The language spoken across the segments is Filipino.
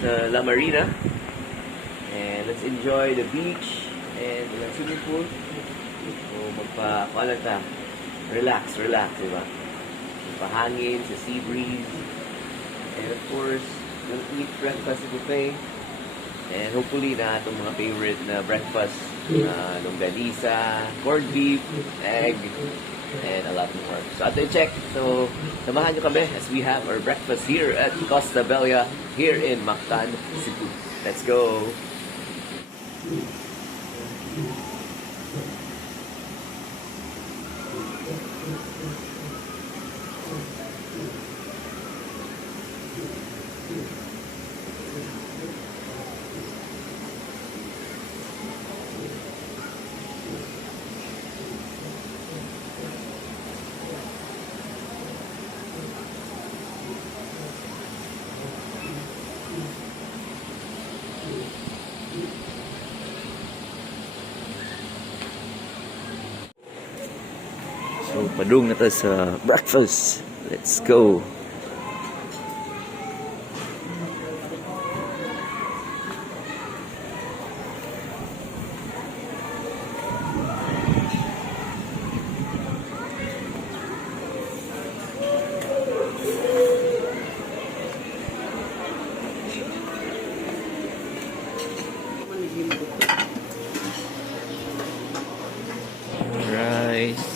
sa La Marina. And let's enjoy the beach and the swimming pool. So, relax, diba? Magpahangin sa sea breeze. And of course, we'll eat breakfast buffet. And hopefully na itong mga favorite na breakfast, longganisa, corned beef, egg, and a lot more. So ato check. So samahan nyo kami as we have our breakfast here at Costa Bella here in Mactan, Cebu. Let's go! So, padung na tayo sa breakfast. Let's go! Rice.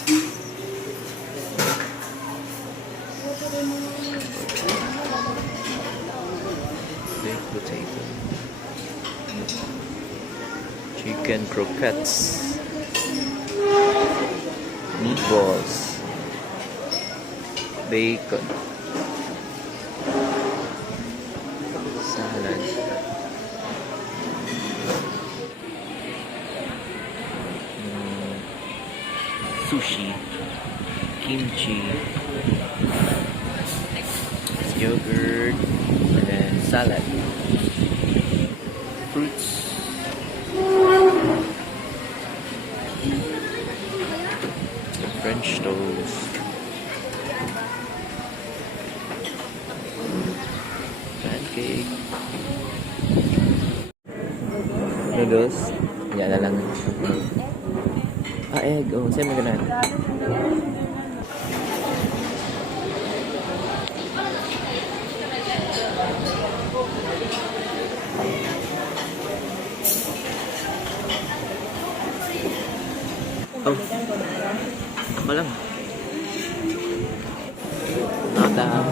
Baked potato. Chicken croquettes. Meatballs. Bacon. Salad. Sushi. Kimchi. Yogurt. And then salad. Fruits. French toast. Pancake. Noodles. Yan na lang. Egg. Oh, sa'yo maganan. Oh. Malang. Nada.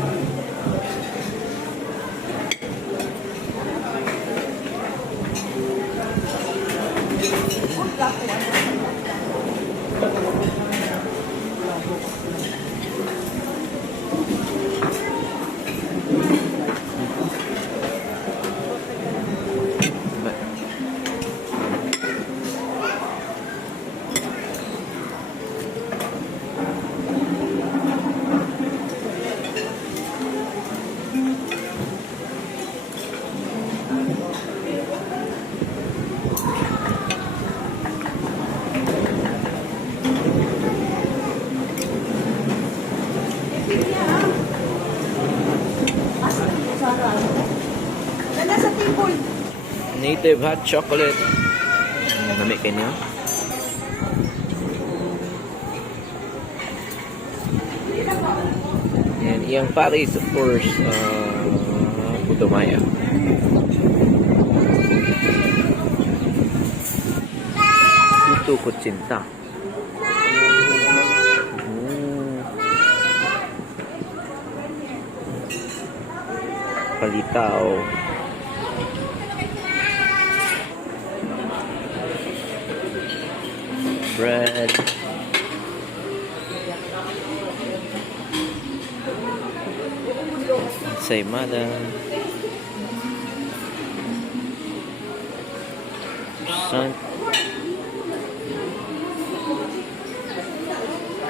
Native hot chocolate. Dami kayo niya. And yung Paris, of course, Puto Maya. Puto Kutsinta. Palitaw. Bread. Ensaymada. Sant.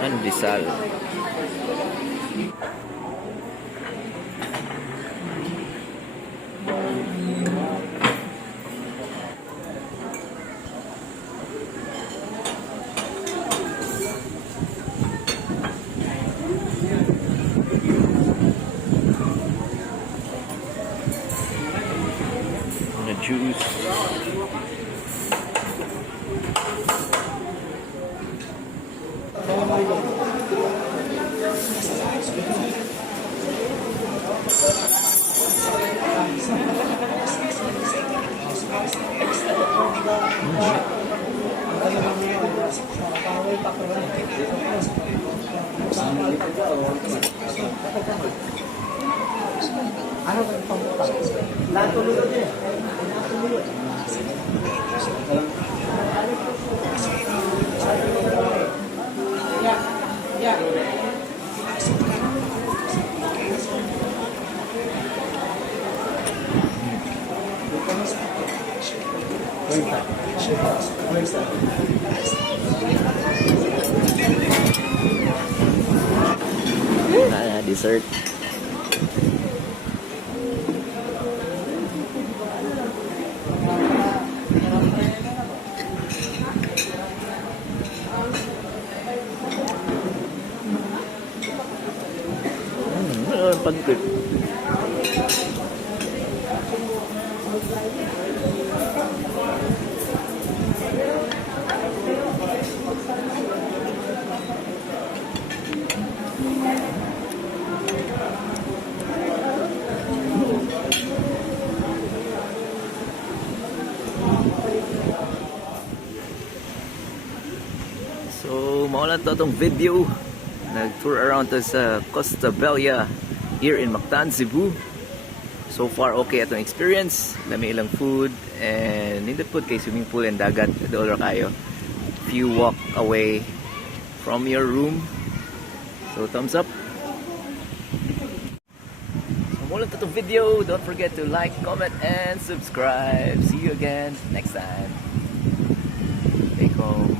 Pandesal. juice. Dessert. Pancake. So, maulan to itong video. Nag-tour around to sa Costa Bella here in Mactan, Cebu. So far, okay atong experience. Lami ilang food and nindot po kay swimming pool and dagat. Doon kayo. If you walk away from your room. So, thumbs up. So, maulan to itong video. Don't forget to like, comment, and subscribe. See you again next time. Take home.